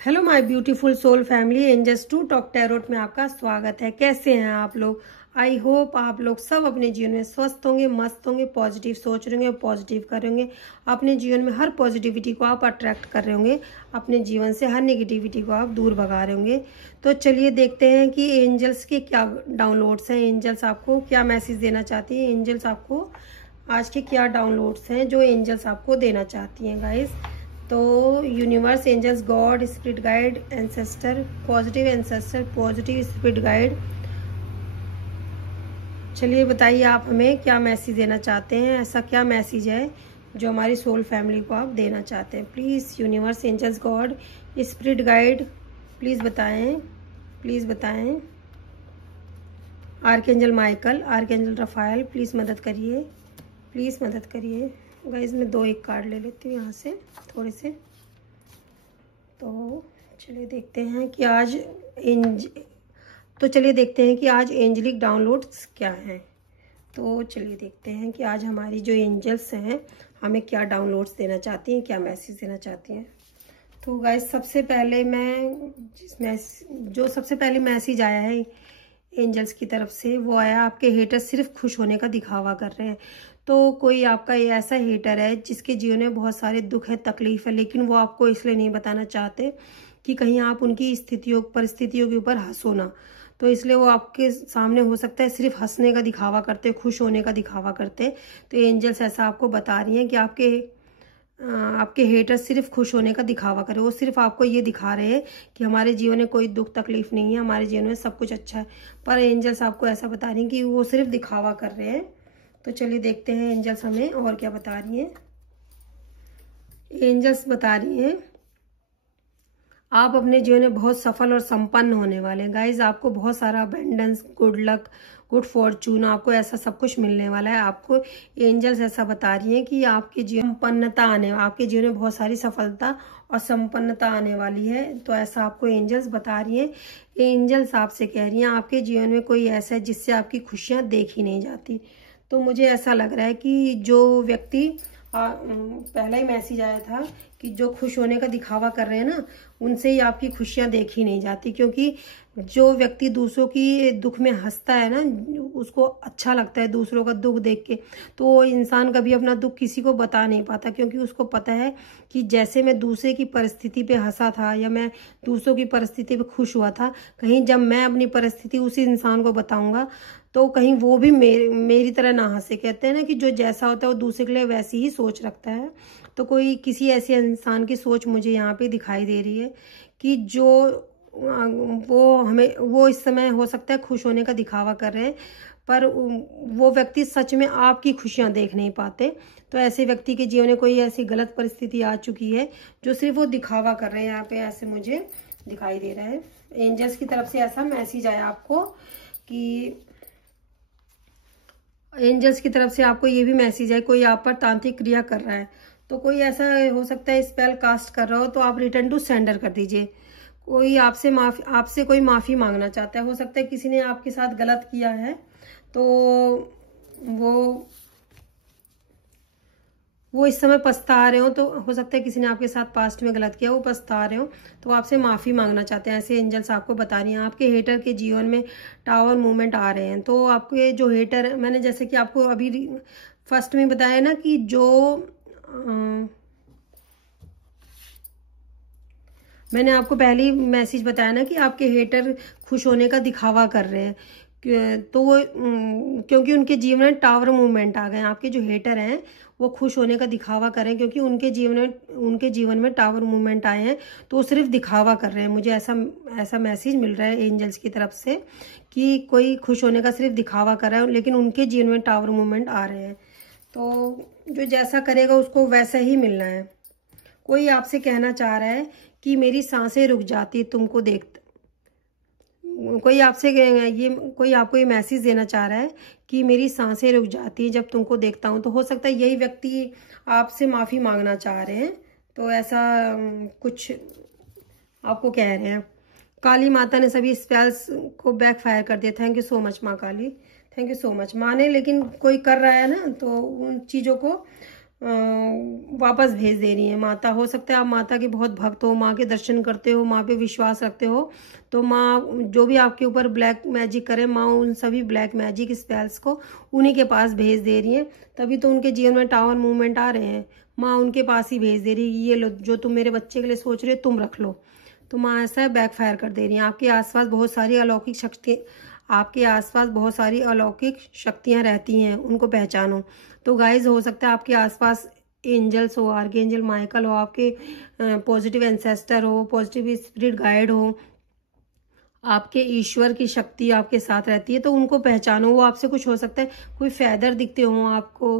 Hello my beautiful soul family, angels to talk tarot में आपका स्वागत है। कैसे हैं आप लोग? आई होप आप लोग सब अपने जीवन में स्वस्थ होंगे, मस्त होंगे, पॉजिटिव सोच रहे होंगे, पॉजिटिव कर रहे होंगे। अपने जीवन में हर पॉजिटिविटी को आप अट्रैक्ट कर रहे होंगे, अपने जीवन से हर नेगेटिविटी को आप दूर भगा रहे होंगे। तो चलिए देखते हैं कि एंजल्स के क्या डाउनलोड्स हैं, एंजल्स आपको क्या मैसेज देना चाहती है, एंजल्स आपको आज के क्या डाउनलोड्स हैं जो एंजल्स आपको देना चाहती हैं गाइस। तो universe, angels, God, spirit guide, ancestor, positive spirit guide, चलिए बताइए आप हमें क्या मैसेज देना चाहते हैं। ऐसा क्या मैसेज है जो हमारी सोल फैमिली को आप देना चाहते हैं? Please universe, angels, God, spirit guide, please बताएं, प्लीज़ बताएं। Archangel Michael, archangel Raphael, please मदद करिए, प्लीज़ मदद करिए। गाइस मैं एक कार्ड ले लेती हूँ यहाँ से थोड़े से। तो चलिए देखते हैं कि आज एंजलिक डाउनलोड्स क्या हैं। तो चलिए देखते हैं कि आज हमारी जो एंजल्स हैं हमें क्या डाउनलोड्स देना चाहती हैं, क्या मैसेज देना चाहती हैं। तो गाइस सबसे पहले सबसे पहले मैसेज आया है एंजल्स की तरफ से, वो आया आपके हेटर सिर्फ खुश होने का दिखावा कर रहे हैं। तो कोई आपका ये ऐसा हेटर है जिसके जीवन में बहुत सारे दुख है, तकलीफ है, लेकिन वो आपको इसलिए नहीं बताना चाहते कि कहीं आप उनकी परिस्थितियों के ऊपर हंसो ना। तो इसलिए वो आपके सामने हो सकता है सिर्फ हंसने का दिखावा करते, खुश होने का दिखावा करते। तो एंजल्स ऐसा आपको बता रही हैं कि आपके हेटर सिर्फ खुश होने का दिखावा करे। वो सिर्फ आपको ये दिखा रहे हैं कि हमारे जीवन में कोई दुख तकलीफ नहीं है, हमारे जीवन में सब कुछ अच्छा है। पर एंजल्स आपको ऐसा बता रही हैं कि वो सिर्फ दिखावा कर रहे हैं। तो चलिए देखते हैं एंजल्स हमें और क्या बता रही हैं। एंजल्स बता रही हैं आप अपने जीवन में बहुत सफल और संपन्न होने वाले हैं। गाइज आपको बहुत सारा abundance, good luck, good Fortune, आपको ऐसा सब कुछ मिलने वाला है। आपको एंजल्स ऐसा बता रही हैं कि आपके जीवन आपके जीवन में बहुत सारी सफलता और संपन्नता आने वाली है। तो ऐसा आपको एंजल्स बता रही हैं। एंजल्स आपसे कह रही हैं आपके जीवन में कोई ऐसा है जिससे आपकी खुशियां देखी नहीं जाती। तो मुझे ऐसा लग रहा है कि जो व्यक्ति पहला ही मैसेज आया था कि जो खुश होने का दिखावा कर रहे हैं ना, उनसे ही आपकी खुशियां देखी नहीं जाती। क्योंकि जो व्यक्ति दूसरों की दुख में हंसता है ना, उसको अच्छा लगता है दूसरों का दुख देख के। तो वो इंसान कभी अपना दुख किसी को बता नहीं पाता, क्योंकि उसको पता है कि जैसे मैं दूसरे की परिस्थिति पे हंसा था या मैं दूसरों की परिस्थिति पे खुश हुआ था, कहीं जब मैं अपनी परिस्थिति उसी इंसान को बताऊंगा तो कहीं वो भी मेरी तरह ना हंसे। कहते हैं ना कि जो जैसा होता है वो दूसरे के लिए वैसी ही सोच रखता है। तो कोई किसी ऐसे इंसान की सोच मुझे यहाँ पे दिखाई दे रही है कि वो इस समय हो सकता है खुश होने का दिखावा कर रहे हैं, पर वो व्यक्ति सच में आपकी खुशियां देख नहीं पाते। तो ऐसे व्यक्ति के जीवन में कोई ऐसी गलत परिस्थिति आ चुकी है जो सिर्फ वो दिखावा कर रहे हैं। यहाँ पे ऐसे मुझे दिखाई दे रहा है। एंजल्स की तरफ से ऐसा मैसेज आया आपको कि एंजल्स की तरफ से आपको ये भी मैसेज है कोई आप पर तांत्रिक क्रिया कर रहा है। तो कोई ऐसा हो सकता है स्पेल कास्ट कर रहा हो, तो आप रिटर्न टू सेंडर कर दीजिए। कोई आपसे कोई माफी मांगना चाहता है। हो सकता है किसी ने आपके साथ गलत किया है, तो वो इस समय पछता रहे हो। तो हो सकता है किसी ने आपके साथ पास्ट में गलत किया, वो पछता रहे हो, तो आपसे माफी मांगना चाहते हैं। ऐसे एंजल्स आपको बता रही हैं। आपके हेटर के जीवन में टावर मूवमेंट आ रहे हैं। तो आपके जो हेटर, मैंने जैसे कि आपको अभी फर्स्ट में बताया ना कि मैंने आपको पहले ही मैसेज बताया ना कि आपके हेटर खुश होने का दिखावा कर रहे हैं। तो वो क्योंकि उनके जीवन में टावर मूवमेंट आ गए। आपके जो हेटर हैं वो खुश होने का दिखावा करें क्योंकि उनके जीवन में टावर मूवमेंट आए हैं। तो वो सिर्फ दिखावा कर रहे हैं। मुझे ऐसा मैसेज मिल रहा है एंजल्स की तरफ से कि कोई खुश होने का सिर्फ दिखावा कर रहा है, लेकिन उनके जीवन में टावर मूवमेंट आ रहे हैं। तो जो जैसा करेगा उसको वैसा ही मिलना है। कोई आपसे कहना चाह रहा है कि मेरी सांसें रुक जाती तुमको देखते। कोई आपको ये मैसेज देना चाह रहा है कि मेरी सांसें रुक जाती है जब तुमको देखता हूँ। तो हो सकता है यही व्यक्ति आपसे माफी मांगना चाह रहे हैं। तो ऐसा कुछ आपको कह रहे हैं। काली माता ने सभी स्पेल्स को बैकफायर कर दिया। थैंक यू सो मच माँ काली, थैंक यू सो मच। माँ ने, लेकिन कोई कर रहा है ना, तो उन चीज़ों को वापस भेज दे रही हैं माता। हो सकता है आप माता के बहुत भक्त हो, माँ के दर्शन करते हो, माँ पे विश्वास रखते हो, तो माँ जो भी आपके ऊपर ब्लैक मैजिक करे, माँ उन सभी ब्लैक मैजिक स्पेल्स को उन्हीं के पास भेज दे रही हैं। तभी तो उनके जीवन में टावर मूवमेंट आ रहे हैं। माँ उनके पास ही भेज दे रही है, ये लो जो तुम मेरे बच्चे के लिए सोच रहे हो तुम रख लो। तो माँ ऐसा बैकफायर कर दे रही हैं। आपके आसपास बहुत सारी अलौकिक शक्ति, आपके आसपास बहुत सारी अलौकिक शक्तियाँ रहती हैं, उनको पहचानो। तो गाइज हो सकता है आपके आसपास एंजल्स हो, आर्कएंजल माइकल हो, आपके पॉजिटिव एंसेस्टर हो, पॉजिटिव स्पिरिट गाइड हो, आपके ईश्वर की शक्ति आपके साथ रहती है, तो उनको पहचानो। वो आपसे कुछ हो सकता है, कोई फैदर दिखते हो आपको,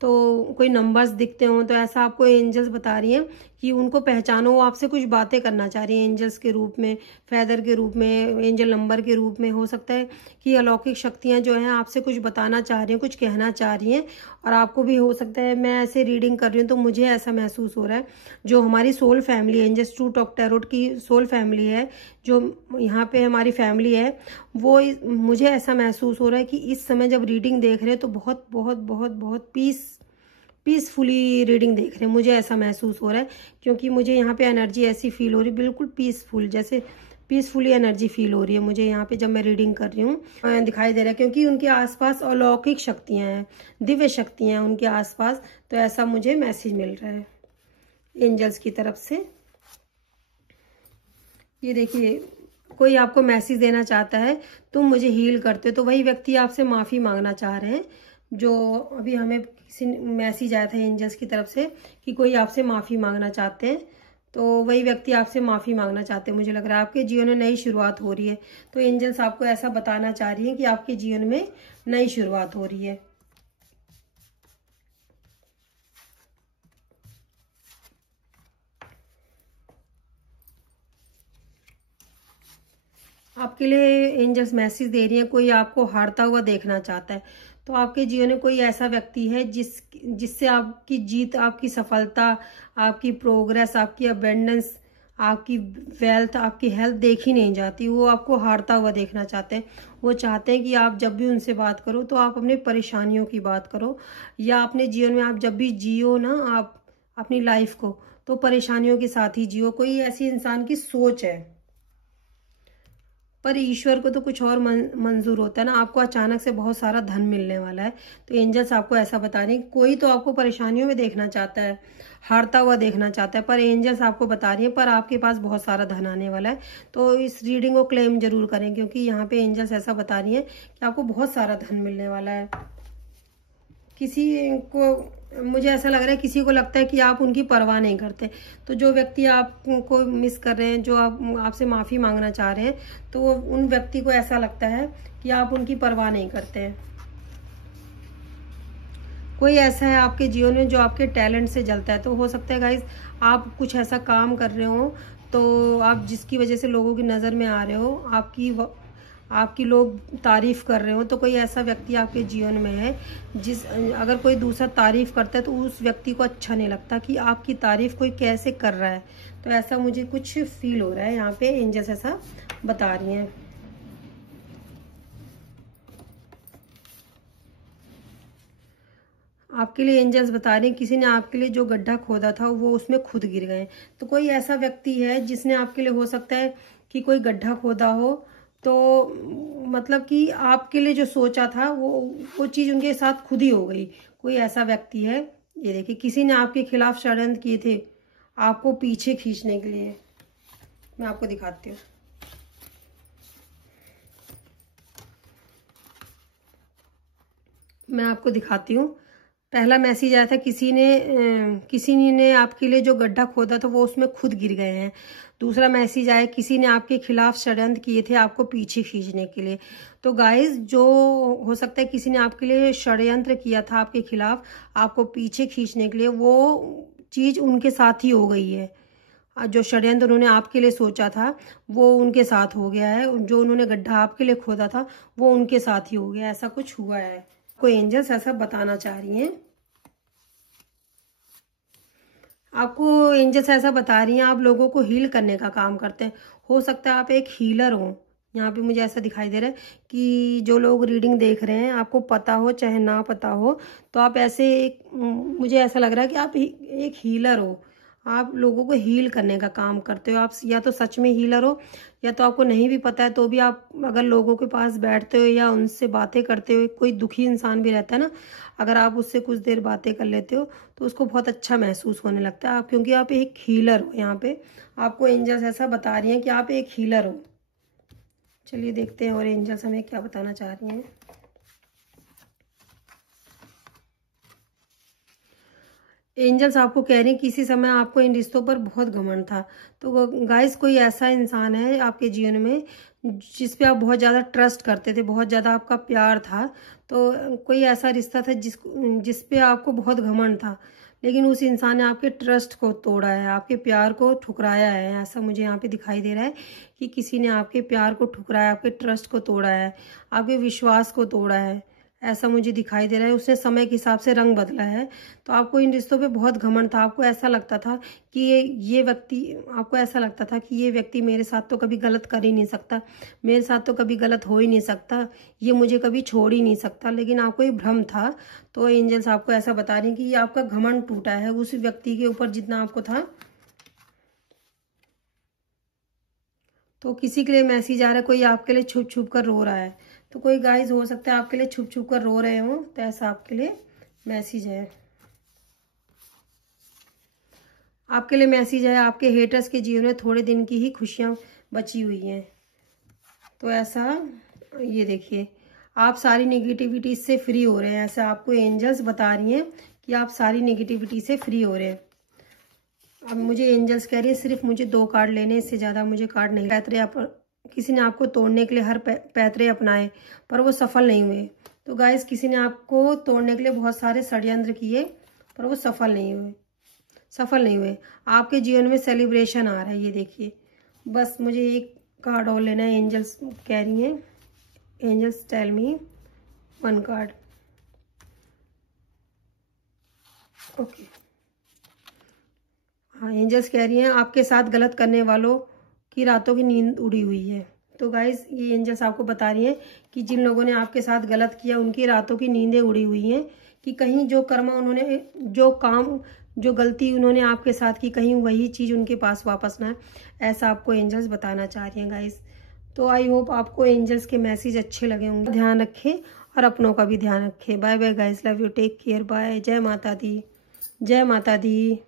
तो कोई नंबर्स दिखते हो, तो ऐसा आपको एंजल्स बता रही हैं कि उनको पहचानो। वो आपसे कुछ बातें करना चाह रही हैं एंजल्स के रूप में, फैदर के रूप में, एंजल नंबर के रूप में। हो सकता है कि अलौकिक शक्तियां जो हैं आपसे कुछ बताना चाह रही हैं, कुछ कहना चाह रही हैं। और आपको भी हो सकता है, मैं ऐसे रीडिंग कर रही हूँ तो मुझे ऐसा महसूस हो रहा है, जो हमारी सोल फैमिली है, एंजल्स ट्रू टॉक टैरोट की सोल फैमिली है, जो यहाँ पे हमारी फैमिली है, वो मुझे ऐसा महसूस हो रहा है कि इस समय जब रीडिंग देख रहे हैं तो बहुत बहुत बहुत बहुत पीसफुली रीडिंग देख रहे हैं। मुझे ऐसा महसूस हो रहा है, क्योंकि मुझे यहाँ पे एनर्जी ऐसी फील हो रही है, बिल्कुल पीसफुल, जैसे पीसफुली एनर्जी फील हो रही है मुझे यहाँ पे जब मैं रीडिंग कर रही हूँ। दिखाई दे रहा है क्योंकि उनके आसपास अलौकिक शक्तियाँ हैं, दिव्य शक्तियाँ हैं उनके आसपास। तो ऐसा मुझे मैसेज मिल रहा है एंजल्स की तरफ से। ये देखिए, कोई आपको मैसेज देना चाहता है, तुम मुझे हील करते हो। तो वही व्यक्ति आपसे माफ़ी मांगना चाह रहे हैं, जो अभी हमें किसी मैसेज आया था एंजल्स की तरफ से कि कोई आपसे माफ़ी मांगना चाहते हैं। तो वही व्यक्ति आपसे माफ़ी मांगना चाहते हैं। मुझे लग रहा है आपके जीवन में नई शुरुआत हो रही है। तो एंजल्स आपको ऐसा बताना चाह रही हैं कि आपके जीवन में नई शुरुआत हो रही है। आपके लिए एंजल्स मैसेज दे रही है, कोई आपको हारता हुआ देखना चाहता है। तो आपके जीवन में कोई ऐसा व्यक्ति है जिससे आपकी जीत, आपकी सफलता, आपकी प्रोग्रेस, आपकी अबेंडेंस, आपकी वेल्थ, आपकी हेल्थ देखी नहीं जाती। वो आपको हारता हुआ देखना चाहते हैं। वो चाहते हैं कि आप जब भी उनसे बात करो तो आप अपनी परेशानियों की बात करो, या अपने जीवन में आप जब भी जियो ना आप अपनी लाइफ को, तो परेशानियों के साथ ही जियो। कोई ऐसी इंसान की सोच है, पर ईश्वर को तो कुछ और मंजूर होता है ना। आपको अचानक से बहुत सारा धन मिलने वाला है। तो एंजल्स आपको ऐसा बता रही हैं, कोई तो आपको परेशानियों में देखना चाहता है, हारता हुआ देखना चाहता है, पर एंजल्स आपको बता रही है पर आपके पास बहुत सारा धन आने वाला है। तो इस रीडिंग को क्लेम जरूर करें, क्योंकि यहाँ पे एंजल्स ऐसा बता रही है कि आपको बहुत सारा धन मिलने वाला है। किसी को, मुझे ऐसा लग रहा है किसी को लगता है कि आप उनकी परवाह नहीं करते। तो जो व्यक्ति आपको मिस कर रहे हैं, जो आपसे माफ़ी मांगना चाह रहे हैं, तो वो उन व्यक्ति को ऐसा लगता है कि आप उनकी परवाह नहीं करते हैं। कोई ऐसा है आपके जीवन में जो आपके टैलेंट से जलता है। तो हो सकता है गाइज आप कुछ ऐसा काम कर रहे हो, तो आप जिसकी वजह से लोगों की नज़र में आ रहे हो, आपकी लोग तारीफ कर रहे हो। तो कोई ऐसा व्यक्ति आपके जीवन में है अगर कोई दूसरा तारीफ करता है तो उस व्यक्ति को अच्छा नहीं लगता कि आपकी तारीफ कोई कैसे कर रहा है। तो ऐसा मुझे कुछ फील हो रहा है, यहाँ पे एंजल्स ऐसा बता रही हैं। आपके लिए एंजल्स बता रहे हैं किसी ने आपके लिए जो गड्ढा खोदा था वो उसमें खुद गिर गए। तो कोई ऐसा व्यक्ति है जिसने आपके लिए, हो सकता है कि कोई गड्ढा खोदा हो, तो मतलब कि आपके लिए जो सोचा था वो चीज़ उनके साथ खुद ही हो गई। कोई ऐसा व्यक्ति है। ये देखिए, किसी ने आपके खिलाफ षड्यंत्र किए थे आपको पीछे खींचने के लिए। मैं आपको दिखाती हूँ। मैं आपको दिखाती हूँ। पहला मैसेज आया था, किसी ने आपके लिए जो गड्ढा खोदा था वो उसमें खुद गिर गए हैं। दूसरा मैसेज आया, किसी ने आपके खिलाफ षड्यंत्र किए थे आपको पीछे खींचने के लिए। तो गाइस, जो हो सकता है किसी ने आपके लिए षड्यंत्र किया था आपके खिलाफ, आपको पीछे खींचने के लिए, वो चीज़ उनके साथ ही हो गई है। जो षड्यंत्र उन्होंने आपके लिए सोचा था वो उनके साथ हो गया है। जो उन्होंने गड्ढा आपके लिए खोदा था वो उनके साथ ही हो गया। ऐसा कुछ हुआ है। कोई एंजल्स ऐसा बताना चाह रही हैं। आपको एंजल्स ऐसा बता रही हैं आप लोगों को हील करने का काम करते हैं। हो सकता है आप एक हीलर हो। यहाँ पे मुझे ऐसा दिखाई दे रहा है कि जो लोग रीडिंग देख रहे हैं, आपको पता हो चाहे ना पता हो, तो आप ऐसे मुझे ऐसा लग रहा है कि आप एक हीलर हो। आप लोगों को हील करने का काम करते हो। आप या तो सच में हीलर हो, या तो आपको नहीं भी पता है तो भी आप अगर लोगों के पास बैठते हो या उनसे बातें करते हो, कोई दुखी इंसान भी रहता है ना, अगर आप उससे कुछ देर बातें कर लेते हो तो उसको बहुत अच्छा महसूस होने लगता है। आप क्योंकि आप एक हीलर हो। यहाँ पे आपको एंजल्स ऐसा बता रही हैं कि आप एक हीलर हो। चलिए देखते हैं और एंजल्स हमें क्या बताना चाह रही हैं। एंजल्स आपको कह रही हैं किसी समय आपको इन रिश्तों पर बहुत घमंड था। तो गाइस, कोई ऐसा इंसान है आपके जीवन में जिस पे आप बहुत ज़्यादा ट्रस्ट करते थे, बहुत ज़्यादा आपका प्यार था। तो कोई ऐसा रिश्ता था जिस पे आपको बहुत घमंड था, लेकिन उस इंसान ने आपके ट्रस्ट को तोड़ा है, आपके प्यार को ठुकराया है। ऐसा मुझे यहाँ पे दिखाई दे रहा है कि किसी ने आपके प्यार को ठुकराया, आपके ट्रस्ट को तोड़ा है, आपके विश्वास को तोड़ा है। ऐसा मुझे दिखाई दे रहा है। उसने समय के हिसाब से रंग बदला है। तो आपको इन रिश्तों पे बहुत घमंड था। आपको ऐसा लगता था कि ये व्यक्ति, आपको ऐसा लगता था कि ये व्यक्ति मेरे साथ तो कभी गलत कर ही नहीं सकता, मेरे साथ तो कभी गलत हो ही नहीं सकता, ये मुझे कभी छोड़ ही नहीं सकता। लेकिन आपको ये भ्रम था। तो एंजल्स आपको ऐसा बता रही हैं कि ये आपका घमंड टूटा है उस व्यक्ति के ऊपर जितना आपको था। तो किसी के लिए मैसेज आ रहा है, कोई आपके लिए छुप छुप कर रो रहा है। तो कोई गाइस हो सकता है आपके लिए छुप छुप कर रो रहे हो, तो ऐसा आपके लिए मैसेज है। आपके लिए मैसेज है, आपके हेटर्स के जीवन में थोड़े दिन की ही खुशियां बची हुई हैं। तो ऐसा ये देखिए, आप सारी नेगेटिविटी से फ्री हो रहे हैं। ऐसा आपको एंजल्स बता रही हैं कि आप सारी नेगेटिविटी से फ्री हो रहे हैं। अब मुझे एंजल्स कह रही है सिर्फ मुझे 2 कार्ड लेने, इससे ज़्यादा मुझे कार्ड नहीं। पैतरे किसी ने आपको तोड़ने के लिए हर पैतरे अपनाए पर वो सफल नहीं हुए। तो गाइस, किसी ने आपको तोड़ने के लिए बहुत सारे षड्यंत्र किए पर वो सफल नहीं हुए। आपके जीवन में सेलिब्रेशन आ रहा है। ये देखिए, बस मुझे एक कार्ड और लेना है। एंजल्स कह रही हैं, angels tell me 1 card. Okay, हाँ, एंजल्स कह रही हैं आपके साथ गलत करने वालों की रातों की नींद उड़ी हुई है। तो गाइस, ये एंजल्स आपको बता रही हैं कि जिन लोगों ने आपके साथ गलत किया उनकी रातों की नींदें उड़ी हुई हैं, कि कहीं जो कर्म उन्होंने, जो काम, जो गलती उन्होंने आपके साथ की, कहीं वही चीज़ उनके पास वापस ना है। ऐसा आपको एंजल्स बताना चाह रही हैं गाइस। तो आई होप आपको एंजल्स के मैसेज अच्छे लगे होंगे। ध्यान रखें और अपनों का भी ध्यान रखें। Bye bye guys, love you, take care, bye. जय माता दी, जय माता दी।